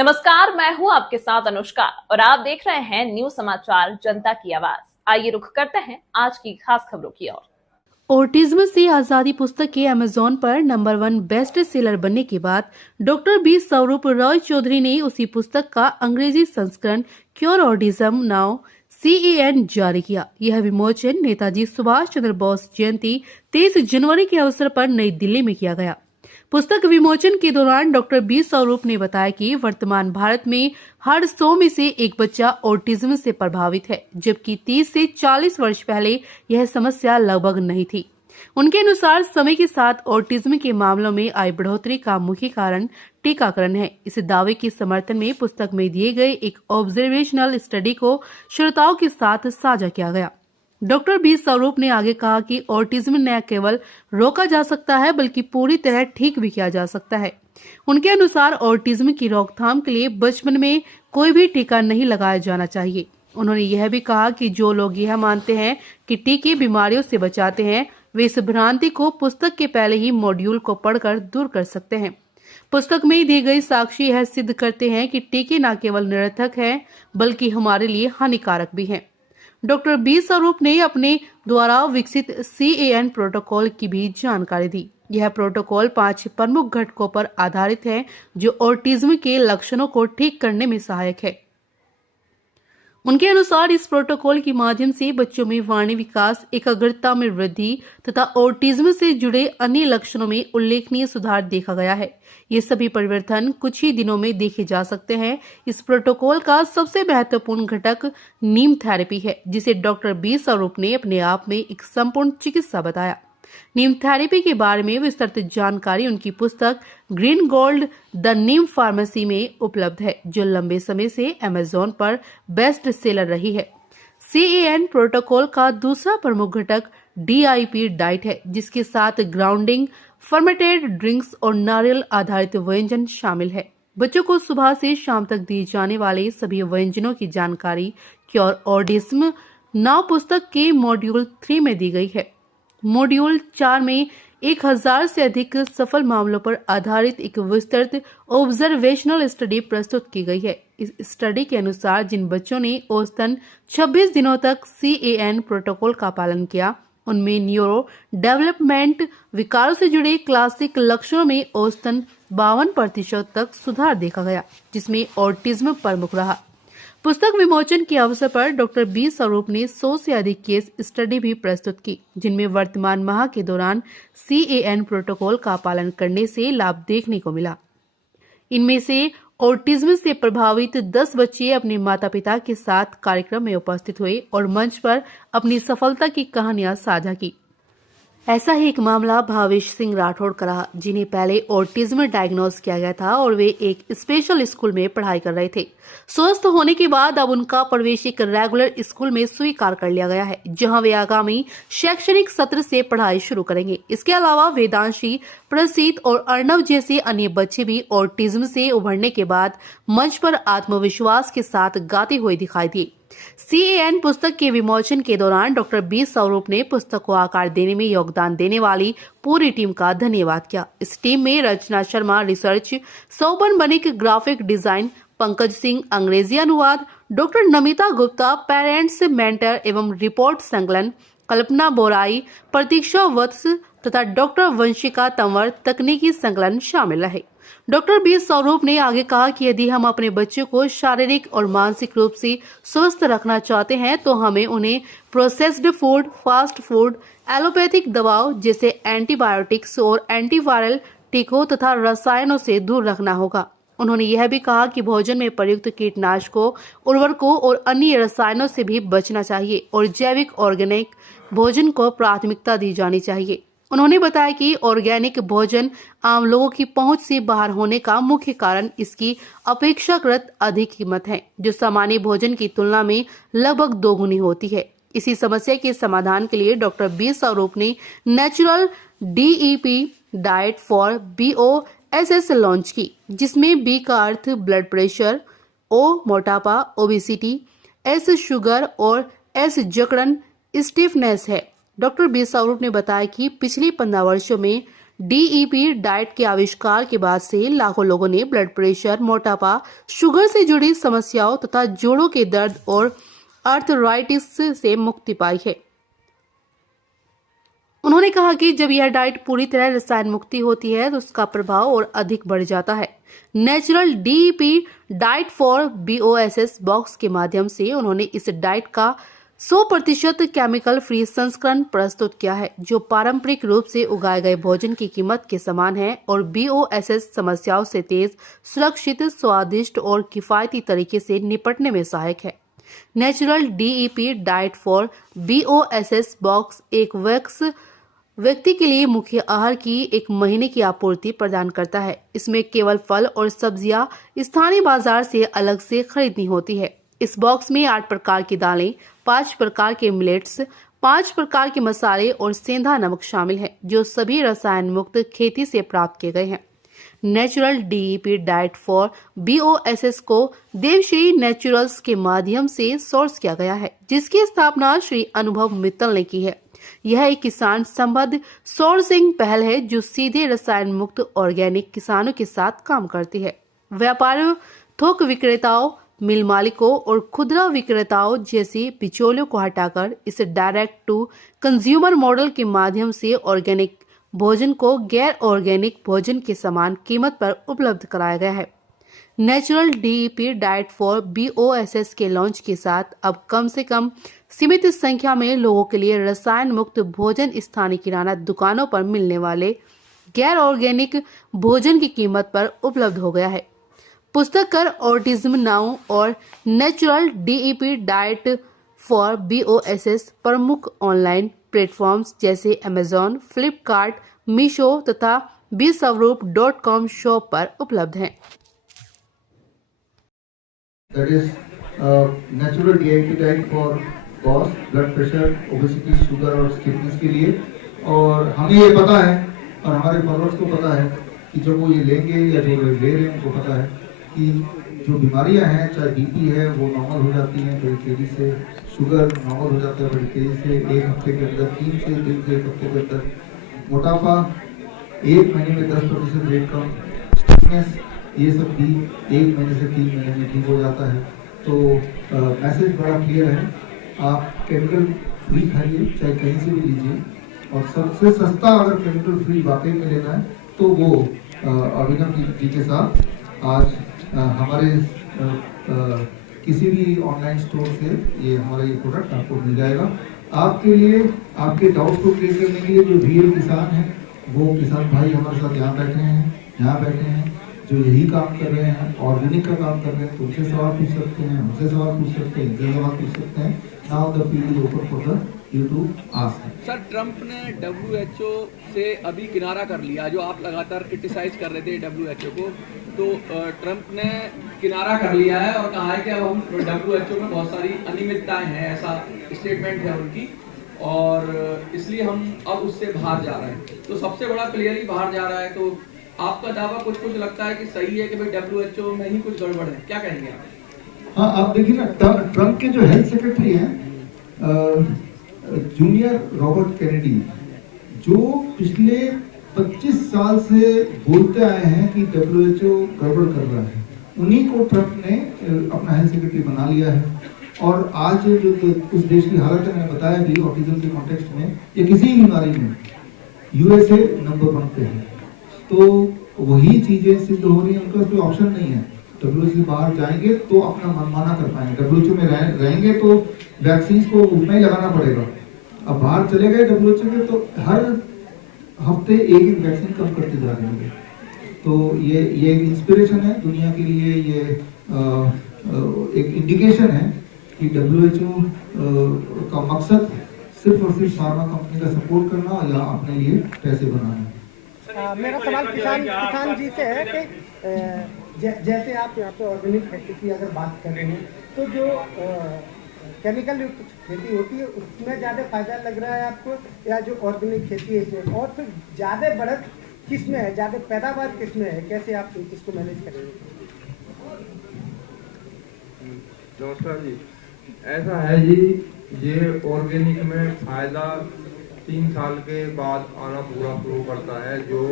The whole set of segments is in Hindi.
नमस्कार, मैं हूं आपके साथ अनुष्का और आप देख रहे हैं न्यूज समाचार जनता की आवाज। आइए रुख करते हैं आज की खास खबरों की ओर। ऑटिज्म से आजादी पुस्तक के अमेज़न पर नंबर 1 बेस्ट सेलर बनने के बाद डॉक्टर बी स्वरूप रॉय चौधरी ने उसी पुस्तक का अंग्रेजी संस्करण क्योर ऑटिज्म नाउ CAN जारी किया। यह विमोचन नेताजी सुभाष चंद्र बोस जयंती 23 जनवरी के अवसर पर नई दिल्ली में किया गया। पुस्तक विमोचन के दौरान डॉक्टर बी स्वरूप ने बताया कि वर्तमान भारत में हर 100 में से एक बच्चा ऑटिज्म से प्रभावित है, जबकि 30 से 40 वर्ष पहले यह समस्या लगभग नहीं थी। उनके अनुसार समय के साथ ऑटिज्म के मामलों में आई बढ़ोतरी का मुख्य कारण टीकाकरण है। इस दावे के समर्थन में पुस्तक में दिए गए एक ऑब्जर्वेशनल स्टडी को श्रोताओं के साथ साझा किया गया। डॉक्टर बी स्वरूप ने आगे कहा कि ऑटिज्म न केवल रोका जा सकता है बल्कि पूरी तरह ठीक भी किया जा सकता है। उनके अनुसार ऑटिज्म की रोकथाम के लिए बचपन में कोई भी टीका नहीं लगाया जाना चाहिए। उन्होंने यह भी कहा कि जो लोग यह मानते हैं कि टीके बीमारियों से बचाते हैं, वे इस भ्रांति को पुस्तक के पहले ही मॉड्यूल को पढ़कर दूर कर सकते हैं। पुस्तक में दी गई साक्ष्य यह सिद्ध करते हैं कि टीके न केवल निरर्थक हैं बल्कि हमारे लिए हानिकारक भी हैं। डॉक्टर बी स्वरूप ने अपने द्वारा विकसित CAN प्रोटोकॉल की भी जानकारी दी। यह प्रोटोकॉल 5 प्रमुख घटकों पर आधारित है जो ऑटिज्म के लक्षणों को ठीक करने में सहायक है। उनके अनुसार इस प्रोटोकॉल के माध्यम से बच्चों में वाणी विकास, एकाग्रता में वृद्धि तथा ऑटिज्म से जुड़े अन्य लक्षणों में उल्लेखनीय सुधार देखा गया है। ये सभी परिवर्तन कुछ ही दिनों में देखे जा सकते हैं। इस प्रोटोकॉल का सबसे महत्वपूर्ण घटक नीम थेरेपी है, जिसे डॉक्टर बी स्वरूप ने अपने आप में एक संपूर्ण चिकित्सा बताया। नीम थेरेपी के बारे में विस्तृत जानकारी उनकी पुस्तक green gold the Neem pharmacy में उपलब्ध है, जो लंबे समय से अमेज़न पर बेस्ट सेलर रही है। CAN प्रोटोकॉल का दूसरा प्रमुख घटक DIP डाइट है, जिसके साथ ग्राउंडिंग, फर्मेंटेड ड्रिंक्स और नारियल आधारित व्यंजन शामिल है। बच्चों को सुबह से शाम तक दिए जाने वाले सभी व्यंजनों की जानकारी क्योर ऑटिज्म नाउ पुस्तक के मॉड्यूल 3 में दी गई है। मॉड्यूल 4 में 1000 से अधिक सफल मामलों पर आधारित एक विस्तृत ऑब्जर्वेशनल स्टडी प्रस्तुत की गई है। इस स्टडी के अनुसार जिन बच्चों ने औसतन 26 दिनों तक CAN प्रोटोकॉल का पालन किया, उनमें न्यूरो डेवलपमेंट विकारों से जुड़े क्लासिक लक्षणों में औसतन 52% तक सुधार देखा गया, जिसमें ऑटिज्म प्रमुख रहा। पुस्तक विमोचन के अवसर पर डॉक्टर बी स्वरूप ने 100 से अधिक केस स्टडी भी प्रस्तुत की, जिनमें वर्तमान माह के दौरान CAN प्रोटोकॉल का पालन करने से लाभ देखने को मिला। इनमें से ऑटिज्म से प्रभावित 10 बच्चे अपने माता पिता के साथ कार्यक्रम में उपस्थित हुए और मंच पर अपनी सफलता की कहानियां साझा की। ऐसा ही एक मामला भावेश सिंह राठौड़ का रहा, जिन्हें पहले ऑटिज्म डायग्नोज किया गया था और वे एक स्पेशल स्कूल में पढ़ाई कर रहे थे। स्वस्थ होने के बाद अब उनका प्रवेश एक रेगुलर स्कूल में स्वीकार कर लिया गया है, जहां वे आगामी शैक्षणिक सत्र से पढ़ाई शुरू करेंगे। इसके अलावा वेदांशी, प्रसिद्ध और अर्णव जैसे अन्य बच्चे भी ऑटिज्म से उभरने के बाद मंच पर आत्मविश्वास के साथ गाते हुए दिखाई दिए। CAN पुस्तक के विमोचन के दौरान डॉक्टर बी स्वरूप ने पुस्तक को आकार देने में योगदान देने वाली पूरी टीम का धन्यवाद किया। इस टीम में रचना शर्मा रिसर्च, शोभन बनिक ग्राफिक डिजाइन, पंकज सिंह अंग्रेजी अनुवाद, doctor Namita Gupta parents mentor एवं रिपोर्ट संकलन, कल्पना बोराई, प्रतीक्षा वत्स तथा डॉक्टर वंशिका तंवर तकनीकी संकलन शामिल रहे। डॉक्टर बी स्वरूप ने आगे कहा कि यदि हम अपने बच्चों को शारीरिक और मानसिक रूप से स्वस्थ रखना चाहते हैं तो हमें उन्हें processed food, fast food, allopathic दवाओं जैसे एंटीबायोटिक्स और एंटीवायरल टीकों तथा रसायनों से दूर रखना होगा। उन्होंने यह भी कहा कि भोजन में प्रयुक्त कीटनाशकों, उर्वरकों और अन्य रसायनों से भी बचना चाहिए और जैविक ऑर्गेनिक भोजन को प्राथमिकता दी जानी चाहिए। उन्होंने बताया कि ऑर्गेनिक भोजन आम लोगों की पहुंच से बाहर होने का मुख्य कारण इसकी अपेक्षाकृत अधिक कीमत है, जो सामान्य भोजन की तुलना में लगभग दोगुनी होती है। इसी समस्या के समाधान के लिए डॉक्टर बी स्वरूप ने natural DEP diet for BOSS launch की, जिसमें B का अर्थ ब्लड प्रेशर, O मोटापा, ओबेसिटी, S शुगर और S जकड़न स्टिफनेस है। डॉक्टर बी स्वरूप ने बताया कि पिछले 15 वर्षों में डीईपी डाइट के आविष्कार के बाद से लाखों लोगों ने ब्लड प्रेशर, मोटापा, शुगर से जुड़ी समस्याओं तथा जोड़ों के दर्द और आर्थराइटिस से मुक्ति पाई है। उन्होंने कहा कि जब यह डाइट पूरी तरह रसायन मुक्ति होती है तो उसका प्रभाव और अधिक बढ़ जाता है। Natural DEP diet for BOSS box के माध्यम से उन्होंने इस डाइट का 100% केमिकल फ्री संस्करण प्रस्तुत किया है, जो पारंपरिक रूप से उगाए गए भोजन की कीमत के समान है और बीओएसएस समस्याओं से तेज, सुरक्षित, स्वादिष्ट और किफायती तरीके से निपटने में सहायक है। Natural DEP diet for BOSS box एक व्यक्ति के लिए मुख्य आहार की 1 महीने की आपूर्ति प्रदान करता है। इसमें केवल फल और सब्जियां स्थानीय बाजार से अलग से खरीदनी होती है। इस बॉक्स में 8 प्रकार की दालें, 5 प्रकार के मिलेट्स, 5 प्रकार के मसाले और सेंधा नमक शामिल है, जो सभी रसायन मुक्त खेती से प्राप्त किए गए हैं। नेचुरल डीईपी डाइट फॉर बीओएसएस को देवश्री नेचुरल्स के माध्यम से सोर्स किया गया है, जिसकी स्थापना श्री अनुभव मित्तल ने की है। यह एक किसान संबद्ध सोर्सिंग पहल है जो सीधे रसायन मुक्त ऑर्गेनिक किसानों के साथ काम करती है। व्यापारियों, थोक विक्रेताओं, मिल मालिकों और खुदरा विक्रेताओं जैसी बिचौलियों को हटाकर इस डायरेक्ट टू कंज्यूमर मॉडल के माध्यम से ऑर्गेनिक भोजन को गैर ऑर्गेनिक भोजन के समान कीमत पर उपलब्ध कराया गया है। नेचुरल डीईपी डाइट फॉर बीओएसएस के लॉन्च के साथ अब कम से कम सीमित संख्या में लोगों के लिए रसायन मुक्त भोजन स्थानीय किराना दुकानों पर मिलने वाले गैर ऑर्गेनिक भोजन की कीमत पर उपलब्ध हो गया है। पुस्तक कर ऑटिज्म नाउ और नेचुरल डीईपी डाइट फॉर बीओएसएस प्रमुख ऑनलाइन प्लेटफॉर्म्स जैसे अमेजॉन, फ्लिपकार्ट, मीशो तथा bsavroop.com शॉप पर उपलब्ध हैं। That is natural DIT diet for cause blood pressure, obesity, sugar और stiffness के लिए। और हमें ये पता है और हमारे फॉलोअर्स को पता है कि जब वो ये लेंगे या जो ले रहे हैं उनको पता है कि जो बीमारियां हैं, चाहे बीपी है वो नॉर्मल हो जाती हैं बड़ी तेजी से, शुगर नॉर्मल हो जाता है बड़ी तेजी से 1 हफ्ते के अंदर, 3 से 1 हफ्ते के अंदर, मोटापा 1 महीने में 10% वेट कम, स्टिफनेस ये सब भी 1 महीने से 3 महीने में ठीक हो जाता है। तो मैसेज बड़ा क्लियर है, आप केमिकल फ्री खाइए, चाहे कहीं से भी लीजिए, और सबसे सस्ता अगर केमिकल फ्री वाकई में लेना है तो वो अभिनव जी के साथ आज हमारे किसी भी ऑनलाइन स्टोर से ये हमारा ये प्रोडक्ट आपको मिल जाएगा। आपके लिए आपके डाउट को क्लियर करने के लिए जो रियल किसान हैं वो किसान भाई हमारे साथ यहाँ बैठे हैं जो यही काम कर रहे हैं, ऑर्गेनिक का काम कर रहे हैं, तो उनसे सवाल पूछ सकते हैं, हमसे सवाल पूछ सकते हैं, इनसे सवाल पूछ सकते हैं। Now the field is open for the you to ask. Sir, Trump ने WHO से अभी किनारा कर लिया, जो आप लगातार क्रिटिसाइज कर रहे थे WHO को, तो ट्रंप ने किनारा कर लिया है और कहा है कि अब हम WHO में बहुत सारी अनियमितताएं हैं, ऐसा स्टेटमेंट है उनकी, और इसलिए हम अब उससे बाहर जा रहे हैं। तो सबसे बड़ा प्लेयर ही बाहर जा रहा है, तो आपका दावा कुछ लगता है कि सही है कि भाई WHO में ही कुछ गड़बड़ है, क्या कहेंगे आप? हाँ, आप देखिए ना, ट्रंप के जो हेल्थ सेक्रेटरी हैं जूनियर रॉबर्ट कैनेडी, जो पिछले 25 साल से बोलते आए हैं कि WHO गड़बड़ कर रहा है, उन्हीं को ट्रंप ने अपना हेल्थ सेक्रेटरी बना लिया है। और आज जो उस देश की हालत है, मैंने बताया भी ऑटिज्म के कॉन्टेक्स्ट में, या किसी बीमारी में USA नंबर 1 पे है। तो वही चीजें सिद्ध हो रही हैं, उनका कोई ऑप्शन नहीं है। WHO से बाहर जाएंगे तो अपना मनमाना कर पाएंगे, WHO में रहेंगे तो वैक्सीन को उतना ही लगाना पड़ेगा। अब बाहर चले गए WHO के तो हर हफ्ते एक वैक्सीन कम करते जा रहे हैं। तो ये एक इंस्पिरेशन है दुनिया के लिए, ये एक इंडिकेशन है कि WHO का मकसद सिर्फ और सिर्फ फार्मा कंपनी का सपोर्ट करना या अपने लिए पैसे बनाना। मेरा सवाल किसान जी से है कि जैसे आप यहाँ पे ऑर्गेनिक खेती की अगर बात कर रहे हैं, तो जो केमिकल युक्त खेती होती है उसमें ज़्यादा फायदा लग रहा है आपको, या जो ऑर्गेनिक खेती है इसमें? और फिर ज़्यादा बढ़त किस में है, ज़्यादा पैदावार किस में है, कैसे आप इसको मैनेज करेंगे? नमस्कार जी, ऐसा है जी, ये ऑर्गेनिक में फायदा 3 साल के बाद आना पूरा शुरू करता है। जो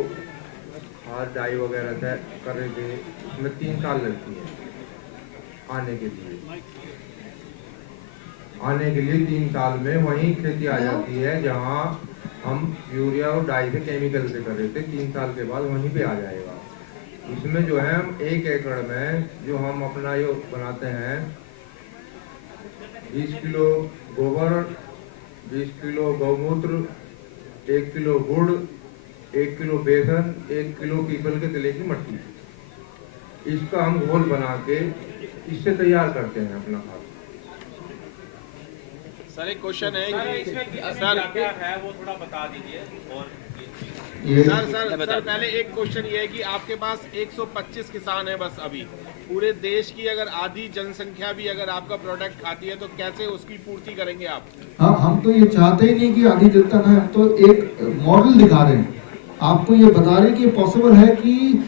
खाद डाई वगैरह से करेंगे उसमें 3 साल लगती है आने के लिए 3 साल में वही खेती आ जाती है जहाँ हम यूरिया और डाई से केमिकल से कर रहे थे। 3 साल के बाद वहीं पे आ जाएगा। इसमें जो है हम 1 एकड़ में जो हम अपना ये बनाते हैं 20 किलो गोबर, 20 किलो गौमूत्र, 1 किलो गुड़, 1 किलो बेसन, 1 किलो पीपल के तले की मट्टी, इसका हम घोल बना के इससे तैयार करते हैं अपना खाद। सर एक क्वेश्चन है कि सर क्या है वो थोड़ा बता दीजिए। और सर पहले एक क्वेश्चन ये है कि आपके पास 125 किसान है बस अभी, पूरे देश की अगर आधी जनसंख्या भी अगर आपका प्रोडक्ट खाती है तो कैसे उसकी पूर्ति करेंगे आप? हाँ, हम तो ये चाहते ही नहीं कि आधी जनता खाए, हम तो एक मॉडल दिखा रहे हैं, आपको ये बता रहे हैं कि पॉसिबल है कि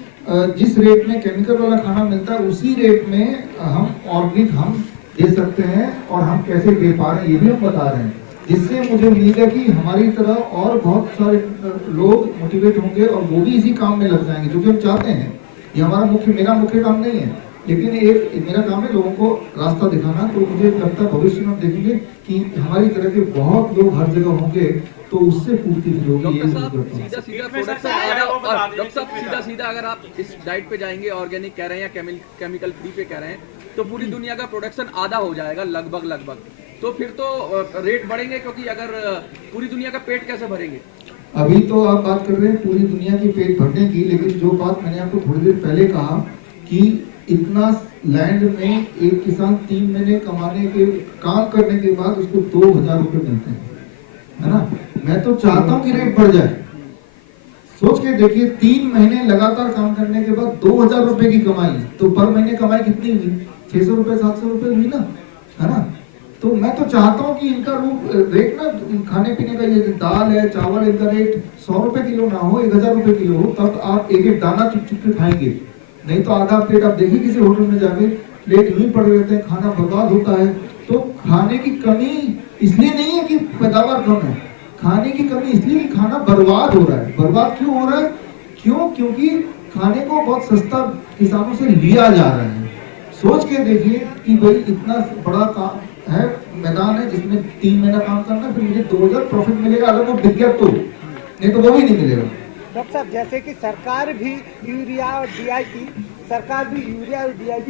जिस रेट में केमिकल वाला खाना मिलता है उसी रेट में हम ऑर्गेनिक हम दे सकते हैं, और हम कैसे दे पा रहे हैं ये भी हम बता रहे हैं, जिससे मुझे उम्मीद है कि हमारी तरह और बहुत सारे लोग मोटिवेट होंगे और वो भी इसी काम में लग जाएंगे जो कि हम चाहते हैं। ये मेरा मुख्य काम नहीं है, लेकिन एक मेरा काम है लोगों को रास्ता दिखाना। तो मुझे लगता है भविष्य में हम देखेंगे कि हमारी तरह के बहुत लोग हर जगह होंगे, तो उससे पूर्ति होगी। सीधा सीधा अगर आप इस डाइट पे जाएंगे, ऑर्गेनिक कह रहे हैं या केमिकल फ्री पे कह रहे हैं, तो पूरी दुनिया का प्रोडक्शन आधा हो जाएगा लगभग। तो फिर तो रेट बढ़ेंगे, क्योंकि अगर पूरी दुनिया का पेट कैसे भरेंगे? अभी तो आप बात कर रहे हैं पूरी दुनिया की पेट भरने की, लेकिन जो बात मैंने आपको थोड़ी देर पहले कहा कि इतना लैंड में एक किसान 3 महीने कमाने के काम करने के बाद उसको 2000 रुपए मिलते हैं, है ना। मैं तो चाहता हूँ कि रेट बढ़ जाए। सोच के देखिए, 3 महीने लगातार काम करने के बाद 2000 रुपए की कमाई, तो पर महीने कमाई कितनी हुई? 600 रुपए 700 रुपए हुई ना, है ना। तो मैं तो चाहता हूँ कि इनका रेट ना, खाने पीने का ये दाल है चावल, इनका रेट 100 रुपए किलो ना हो, 1000 रुपए किलो हो, तब आप एक दाना चुप चुप के खाएंगे। नहीं तो आधा प्लेट आप देखिए किसी होटल में जाके प्लेट यूं ही पड़े रहते हैं, खाना बर्बाद होता है। तो खाने की कमी इसलिए नहीं है कि पैदावार कम है, खाने की कमी इसलिए कि खाना बर्बाद हो रहा है। बर्बाद क्यों हो रहा है? क्योंकि खाने को बहुत सस्ता किसानों से लिया जा रहा है। सोच के देखिए कि भाई इतना बड़ा काम है, मैदान है जिसमें 3 महीना काम करना, फिर मुझे 2000 प्रॉफिट मिलेगा अगर वो बिक गया तो, नहीं तो वो भी नहीं मिलेगा। डॉक्टर साहब, जैसे कि सरकार भी यूरिया और डीआईपी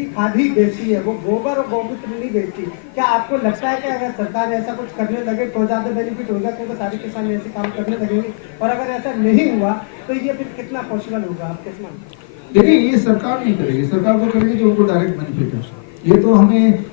खाद ही बेचती है, वो गोबर और गौमूत्र नहीं बेचती। क्या आपको लगता है कि अगर सरकार ऐसा कुछ करने लगे तो ज्यादा बेनिफिट होगा, क्योंकि सारे किसान ऐसे काम करने लगेंगे? और अगर ऐसा नहीं हुआ तो ये फिर कितना पॉसिबल होगा आप कैसे मानते हैं? देखिए, ये सरकार नहीं करेगी, सरकार वो करेगी जो उनको डायरेक्ट बेनिफिट है। ये तो हमें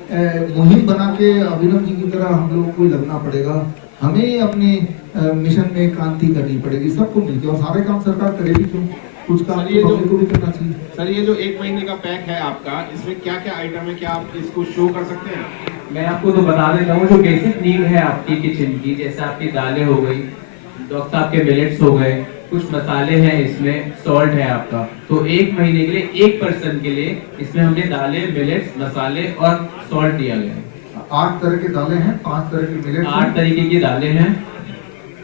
मुहिम बना के अभिनव जी की तरह हम लोगों को लगना पड़ेगा, हमें अपने मिशन में क्रांति करनी पड़ेगी सबको मिलकर, और सारे काम सरकार करेगी क्यों, कुछ काम पब्लिक को भी करना चाहिए। सर, ये जो 1 महीने का पैक है आपका, इसमें क्या क्या आइटम है, क्या आप इसको शो कर सकते हैं? मैं आपको तो बता देता हूँ, जो बेसिक नीड है आपकी किचन की, जैसे आपकी दालें हो गई, डॉक्टर साहब के मिलेट्स हो गए, कुछ मसाले हैं, इसमें सॉल्ट है आपका। तो 1 महीने के लिए 1 पर्सन के लिए इसमें हमने दालें, मिलेट्स, मसाले और सॉल्ट दिया गया है। 8 तरह के दालें हैं, 5 तरह के मिलेट्स, 8 तरीके की दालें हैं,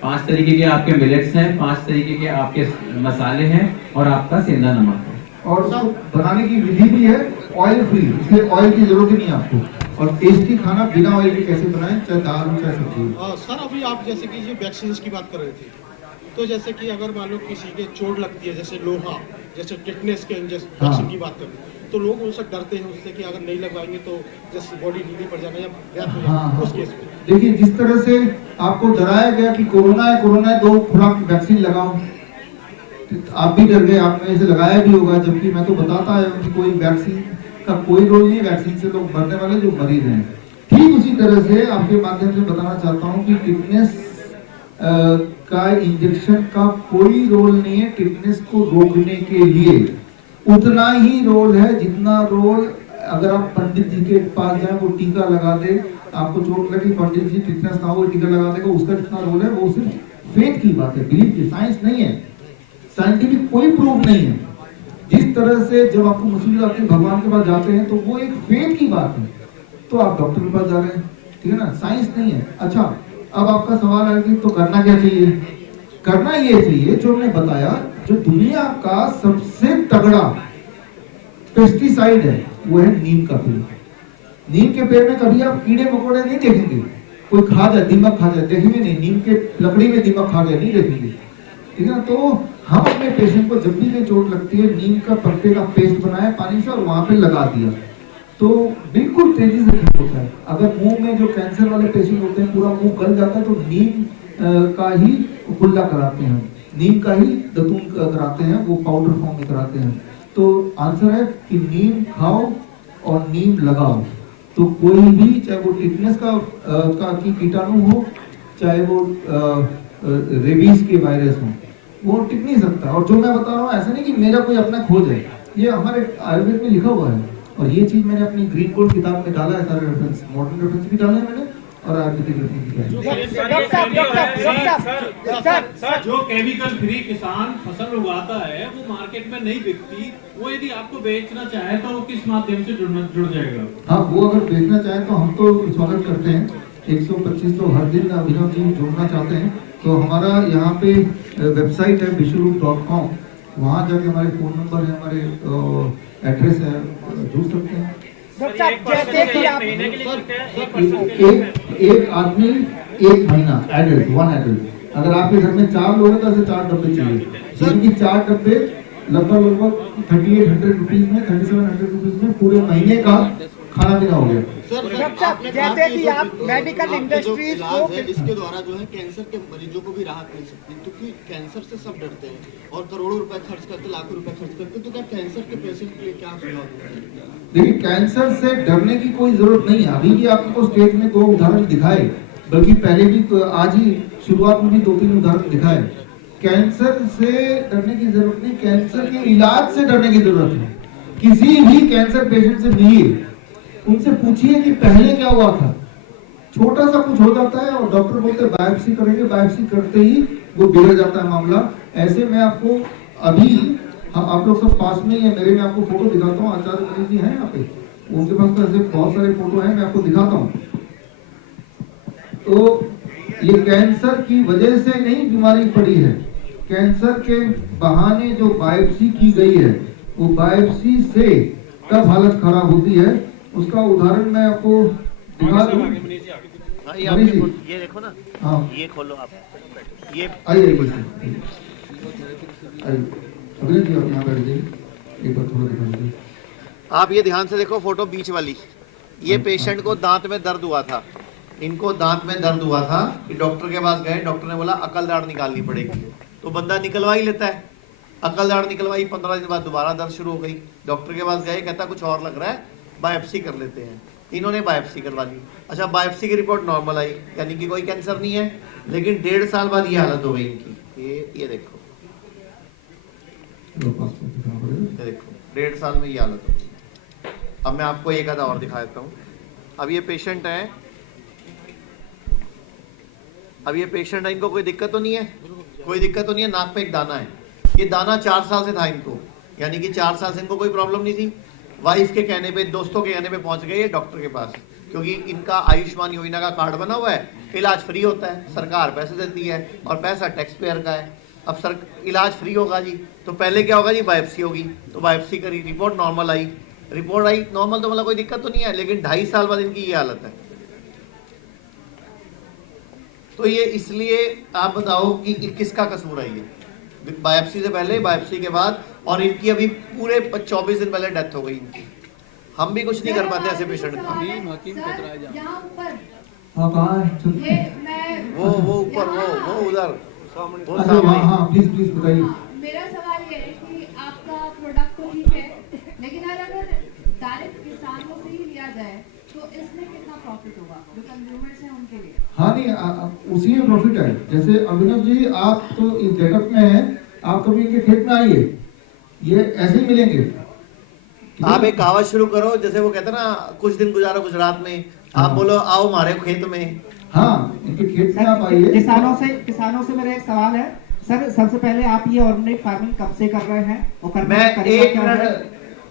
5 तरीके के आपके मिलेट्स हैं, 5 तरीके के आपके मसाले हैं, और आपका सेंधा नमक है। और उसको बनाने की विधि भी है ऑयल फ्री, इसलिए ऑयल की जरूरत ही नहीं आपको। और टेस्टी खाना बिना ऑयल के कैसे बनाएं, चाहे दाल हो चाहे सब्जी। सर, अभी आप जैसे कि ये वैक्सीन की बात कर रहे थे, तो जैसे कि अगर मान लो किसी के चोट लगती है, जैसे लोहा, जैसे टिटनेस के वैक्सीन की बात करें, तो लोग उनसे डरते हैं उससे कि अगर नहीं लगवाएंगे तो जैसे बॉडी ढीली पड़ जाना या डेथ हो जाना उस केस में। देखिए, जिस तरह से आपको डराया गया कि कोरोना है 2 खुराक वैक्सीन लगाओ, आप भी डर गए, आपने इसे लगाया भी होगा, जबकि मैं तो बताता है कि कोई वैक्सीन का कोई रोल नहीं, वैक्सीन से लोग मरने वाले जो मरीज हैं। ठीक उसी तरह से आपके माध्यम से बताना चाहता हूँ कि टिटनेस का इंजेक्शन का कोई रोल नहीं है टिटनेस को रोकने के लिए। उतना ही रोल है जितना रोल अगर आप पंडित जी के पास जाए, वो टीका लगा दे, आपको चोट लगी, पंडित जी टिटनेस ना हो टीका लगा देगा, उसका जितना रोल है वो सिर्फ फेथ की बात है, बिलीफ की, साइंस नहीं है, साइंटिफिक कोई प्रूफ नहीं है। जिस तरह से जब आपको मुसीबत आती है भगवान के पास जाते हैं तो वो एक फेथ की बात है, तो आप डॉक्टर के पास जा रहे हैं, ठीक है ना, साइंस नहीं है। अच्छा, अब आपका सवाल है कि तो करना क्या चाहिए? करना ये चाहिए जो हमने बताया, जो दुनिया का सबसे तगड़ा पेस्टिसाइड है वो है नीम का पेड़। नीम के पेड़ में कभी आप कीड़े मकोड़े नहीं देखेंगे, कोई खा जाए, दीमक खा जाए, देखेंगे नहीं। नीम के लकड़ी में दीमक खा जाए नहीं देखेंगे, ठीक है ना। तो हम अपने पेशेंट को जब भी कोई चोट लगती है, नीम का पत्ते का पेस्ट बनाया पानी से और वहां पे लगा दिया तो बिल्कुल तेजी से ठीक होता है। अगर मुंह में जो कैंसर वाले पेशेंट होते हैं पूरा मुंह गल जाता है तो नीम का ही कुल्ला कराते हैं, नीम का ही दतून कराते हैं, वो पाउडर फॉर्म में कराते हैं। तो आंसर है कि नीम खाओ और नीम लगाओ, तो कोई भी चाहे वो टिटनेस का कीटाणु हो, चाहे वो रेबीज के वायरस हो, वो टिक नहीं सकता। और जो मैं बता रहा हूँ ऐसा नहीं कि मेरा कोई अपना खोज है, ये हमारे आयुर्वेद में लिखा हुआ है और ये चीज मैंने अपनी ग्रीन गोल्ड किताब में डाला है, सारे रेफरेंस, मॉडर्न रेफरेंस भी डाले हैं मैंने और आयुर्वेदिक रेफरेंस भी डाले। जो केमिकल फ्री किसान फसल उगाता है वो मार्केट में नहीं बिकती, वो यदि आपको बेचना चाहे तो किस माध्यम से जुड़ जाएगा? हाँ, वो अगर बेचना चाहे तो हम तो स्वागत करते हैं। 125 तो हर दिन अभिनव जी जोड़ना चाहते हैं तो हमारा यहाँ पे वेबसाइट है vishwaroop.com, वहाँ जाके हमारे फोन नंबर है, हमारे एड्रेस है, जुड़ सकते हैं। एक आदमी 1 महीना एडल्ट, 1 एडल्ट। अगर आपके घर में 4 लोग हैं तो ऐसे 4 डब्बे चाहिए, जिनकी 4 डब्बे लगभग 3800 रुपीज में, 3700 रुपीज में पूरे महीने का खाना पीना हो गया। जैसे कि आप मेडिकल इंडस्ट्रीज को इसके द्वारा जो है कैंसर के मरीजों को भी राहत मिल सकती है, क्योंकि कैंसर से सब डरते हैं और करोड़ों रुपए खर्च करते, लाखों रुपए खर्च करते, तो क्या कैंसर के पेशेंट के लिए क्या सुझाव? देखिए, कैंसर से डरने की कोई जरूरत नहीं है। अभी भी आपको स्टेज में 2 उदाहरण दिखाए, बल्कि पहले भी आज ही शुरुआत में भी 2-3 उदाहरण दिखाए। कैंसर से डरने की जरूरत नहीं, कैंसर के इलाज से डरने की जरूरत है। किसी भी कैंसर पेशेंट से मिलिए, उनसे पूछिए कि पहले क्या हुआ था। छोटा सा कुछ हो जाता है और डॉक्टर बोलते हैं बायोप्सी करेंगे, बायोप्सी करते ही वो बिगड़ जाता है मामला। ऐसे में आपको अभी आप लोग सब पास में ही है मेरे, मैं आपको फोटो दिखाता हूँ। आचार्य मनीष जी हैं यहाँ पे, उनके पास तो ऐसे बहुत सारे फोटो हैं, मैं आपको दिखाता हूँ। तो ये कैंसर की वजह से नहीं बीमारी पड़ी है, कैंसर के बहाने जो बायोप्सी की गई है, वो बायोप्सी से कब हालत खराब होती है उसका उदाहरण मैं आपको दिखा दूं। ये देखो ना, हाँ, ये खोलो आप, ये आइए अगले जी आप यहाँ बैठ जाइए, एक बार थोड़ा दिखा दीजिए। आप ये ध्यान से देखो फोटो बीच वाली, ये पेशेंट को दांत में दर्द हुआ था, इनको दांत में दर्द हुआ था कि डॉक्टर के पास गए, डॉक्टर ने बोला अकल दाढ़ निकालनी पड़ेगी, तो बंदा निकलवा ही लेता है। अकल दाढ़ निकलवाई, 15 दिन बाद दोबारा दर्द शुरू हो गई, डॉक्टर के पास गए, कहता कुछ और लग रहा है, बायोप्सी कर लेते हैं। इन्होंने बायोप्सी करवा ली। अच्छा, बायोप्सी की रिपोर्ट नॉर्मल आई, यानी कि कोई कैंसर नहीं है, लेकिन 1.5 साल बाद ये हालत हो गई इनकी। ये देखो, ये देखो 1.5 साल में ये हालत हो गई। अब मैं आपको एक आधा और दिखा देता हूँ। अब ये पेशेंट है, इनको कोई दिक्कत तो नहीं है, कोई दिक्कत तो नहीं है। नाक पे एक दाना है, ये दाना 4 साल से था इनको, यानी कि 4 साल से इनको कोई प्रॉब्लम नहीं थी। वाइफ के कहने पे, दोस्तों के कहने पे पहुंच गए डॉक्टर के पास, क्योंकि इनका आयुष्मान योजना का कार्ड बना हुआ है, इलाज फ्री होता है, सरकार पैसे देती है और पैसा टैक्स पेयर का है। अब सर इलाज फ्री होगा जी, तो पहले क्या होगा जी, बायोप्सी होगी। तो बायोप्सी करी, रिपोर्ट नॉर्मल आई, नॉर्मल तो मतलब कोई दिक्कत तो नहीं है, लेकिन 2.5 साल बाद इनकी ये हालत है। तो ये इसलिए आप बताओ कि किसका कसूर है ये, बायोप्सी से पहले, बायोप्सी के बाद, और इनकी अभी पूरे 24 दिन पहले डेथ हो गई इनकी। हम भी कुछ नहीं कर पाते ऐसे पेशेंट का। वो ऊपर, वो उधर, प्लीज बताइए। मेरा सवाल ये है कि आपका प्रोडक्ट तो ठीक है, लेकिन अगर डायरेक्ट किसानों से ही लिया जाए तो इसमें कितना प्रॉफिट होगा जो कंज्यूमर्स हैं उनके लिए? हाँ, नहीं, उसी में प्रॉफिट है। जैसे अभिनव जी, आप तो इस डेवलप में हैं, आप कभी इनके खेत में आइए, ये ऐसे ही मिलेंगे। आप एक कहावत शुरू करो, जैसे वो कहते हैं ना, कुछ दिन गुजारो गुजरात में, आप बोलो आओ हमारे खेत में। हाँ, इनके खेत में आप आइए। किसानों से मेरा एक सवाल है सर, सबसे पहले आप ये ऑर्गेनिक फार्मिंग कब से कर रहे हैं और मैं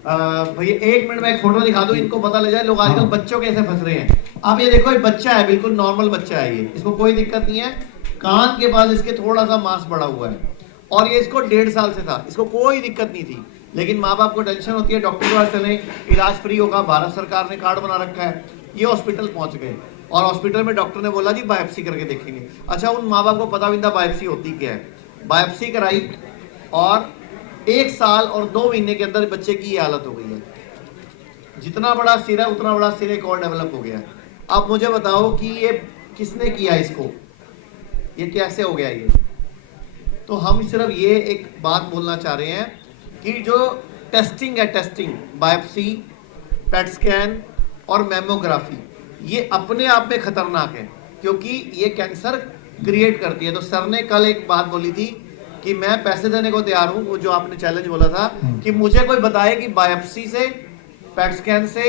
भैया 1 मिनट में एक फोटो दिखा दूं, इनको पता लग जाए लोग आजकल बच्चों कैसे फंस रहे हैं। अब ये देखो, ये बच्चा है, बिल्कुल नॉर्मल बच्चा है ये, इसको कोई दिक्कत नहीं है। कान के पास इसके थोड़ा सा मांस बढ़ा हुआ है और ये इसको 1.5 साल से था, इसको कोई दिक्कत नहीं थी। लेकिन माँ बाप को टेंशन होती है, डॉक्टर के पास चले, इलाज फ्री होगा, भारत सरकार ने कार्ड बना रखा है। ये हॉस्पिटल पहुंच गए और हॉस्पिटल में डॉक्टर ने बोला जी बायोप्सी करके देखेंगे। अच्छा, उन माँ बाप को पता भी नहीं था बायोप्सी होती क्या है। बायोप्सी कराई और 1 साल और 2 महीने के अंदर बच्चे की ये हालत हो गई है। जितना बड़ा सिर है उतना बड़ा सिर एक और डेवलप हो गया है। अब मुझे बताओ कि ये किसने किया, इसको ये कैसे हो गया ये? तो हम सिर्फ ये एक बात बोलना चाह रहे हैं कि जो टेस्टिंग है, टेस्टिंग बायोप्सी, पेट स्कैन और मैमोग्राफी, ये अपने आप में खतरनाक है क्योंकि ये कैंसर क्रिएट करती है। तो सर ने कल एक बात बोली थी कि मैं पैसे देने को तैयार हूं, वो जो आपने चैलेंज बोला था कि मुझे कोई बताए कि बायोप्सी से, पेट स्कैन से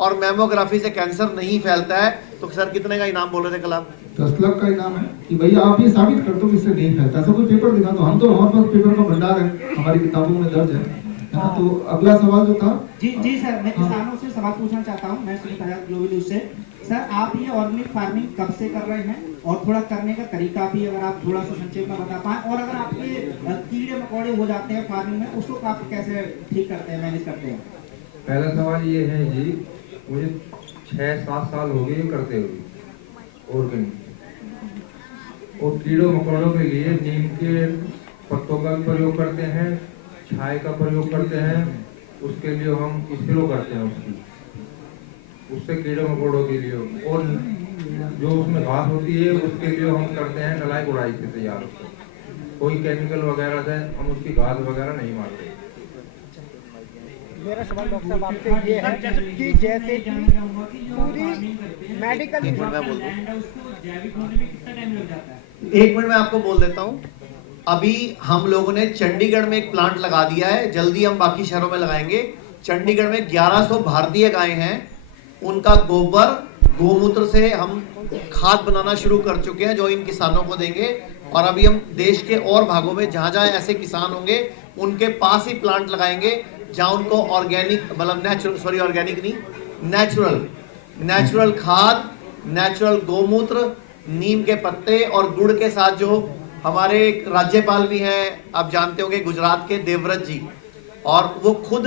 और मैमोग्राफी से कैंसर नहीं फैलता है। तो सर कितने का इनाम बोल रहे थे कल आप? 10 लाख का इनाम है कि भैया आप ये साबित कर दो कि इससे नहीं फैलता। ऐसा कोई पेपर दिखा दो, हम तो हमारे पास पेपर का भंडार है, हमारी किताबों में दर्ज है ना। तो अगला सवाल जो था जी सर, मैं किसानों से सवाल पूछना चाहता हूँ। मैं सुनीता ग्लोबल न्यूज से। सर, आप ये ऑर्गेनिक फार्मिंग कब से कर रहे हैं और थोड़ा करने का तरीका भी अगर आप थोड़ा सा संक्षेप में बता पाएं, और अगर आपके कीड़े मकोड़े हो जाते हैं फार्मिंग में, उसको आप कैसे ठीक करते हैं, मैनेज करते हैं? पहला सवाल ये है जी, मुझे 6-7 साल हो गए करते हुए ऑर्गेनिक, और कीड़ों मकोड़ों के लिए नीम के पत्तों का प्रयोग करते हैं, छाए का प्रयोग करते हैं, उसके लिए हम स्प्रे करते हैं उससे कीड़ों मकोड़ों के लिए, और जो उसमें घास होती है उसके लिए हम करते हैं नलाई गुड़ाई से तैयार। कोई केमिकल वगैरह से हम उसकी घास वगैरह नहीं मारते। मेरा सवाल डॉक्टर साहब आपसे ये है कि जैसे कि पूरी मेडिकल, 1 मिनट में आपको बोल देता हूँ। अभी हम लोगों ने चंडीगढ़ में एक प्लांट लगा दिया है, जल्दी हम बाकी शहरों में लगाएंगे। चंडीगढ़ में 1100 भारतीय गायें हैं, उनका गोबर गोमूत्र से हम खाद बनाना शुरू कर चुके हैं जो इन किसानों को देंगे। और अभी हम देश के और भागों में जहां जहां ऐसे किसान होंगे उनके पास ही प्लांट लगाएंगे जहां उनको ऑर्गेनिक, मतलब नेचुरल खाद, नेचुरल गोमूत्र, नीम के पत्ते और गुड़ के साथ, जो हमारे राज्यपाल भी हैं, आप जानते होंगे गुजरात के देवव्रत जी, और वो खुद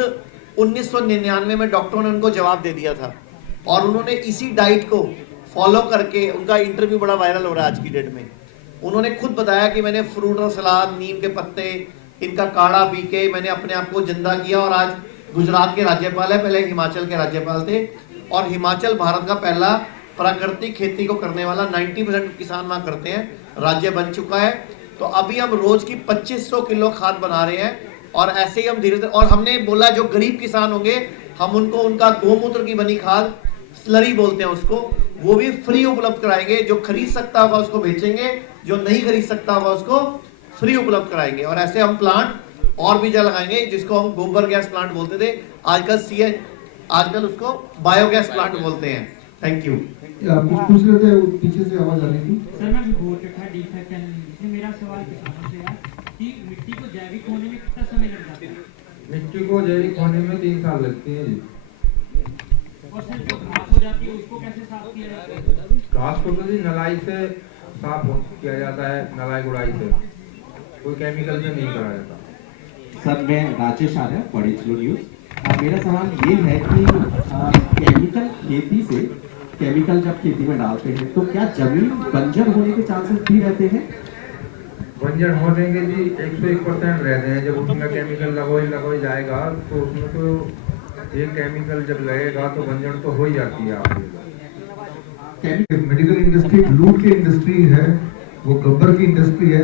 1999 में डॉक्टरों ने उनको जवाब दे दिया था और उन्होंने इसी डाइट को फॉलो करके, उनका इंटरव्यू बड़ा वायरल हो रहा है आज की डेट में, उन्होंने खुद बताया कि मैंने फ्रूट और सलाद, नीम के पत्ते, इनका काढ़ा पी के मैंने अपने आप को जिंदा किया। और आज गुजरात के राज्यपाल है, पहले हिमाचल के राज्यपाल थे, और हिमाचल भारत का पहला प्राकृतिक खेती को करने वाला 90% किसान वहां करते हैं, राज्य बन चुका है। तो अभी हम रोज की 2500 किलो खाद बना रहे हैं और ऐसे ही हम धीरे धीरे, और हमने बोला जो गरीब किसान होंगे हम उनको उनका गोमूत्र की बनी खाद, स्लरी बोलते हैं उसको, वो भी फ्री उपलब्ध कराएंगे। जो खरीद सकता होगा उसको बेचेंगे, जो नहीं खरीद सकता होगा उसको फ्री उपलब्ध कराएंगे। और ऐसे हम प्लांट और भी जगह लगाएंगे, जिसको हम गोबर गैस प्लांट बोलते थे, आजकल उसको बायोगैस प्लांट बोलते हैं। Thank you. आप कुछ पूछ रहे थे, पीछे से आवाज आ रही थी। सर, मैं विभोर कथा डीफेक्ट चैनल, मेरा सवाल किसानों से है कि मिट्टी को जैविक होने में कितना समय लग जाता है? मिट्टी को जैविक होने में 3 साल लगते हैं जी। और सर, जो घास हो जाती है उसको कैसे साफ किया जाता है? घास को तो जी नलाई से साफ किया जाता है, नलाई गुड़ाई से, कोई केमिकल से नहीं करा जाता। सर, मैं राजेश आर्य, पढ़िचलो न्यूज। मेरा सवाल ये है कि केमिकल खेती से, केमिकल जब खेती में डालते हैं तो क्या जमीन बंजर होने के चांसेस भी रहते हैं? बंजर होने के जी 101% रहते हैं। जब उसमें केमिकल लगोई जाएगा तो उसमें तो ये केमिकल जब लगेगा तो बंजर तो हो ही जाती है आपकी। मेडिकल इंडस्ट्री लूट की इंडस्ट्री है, वो गब्बर की इंडस्ट्री है।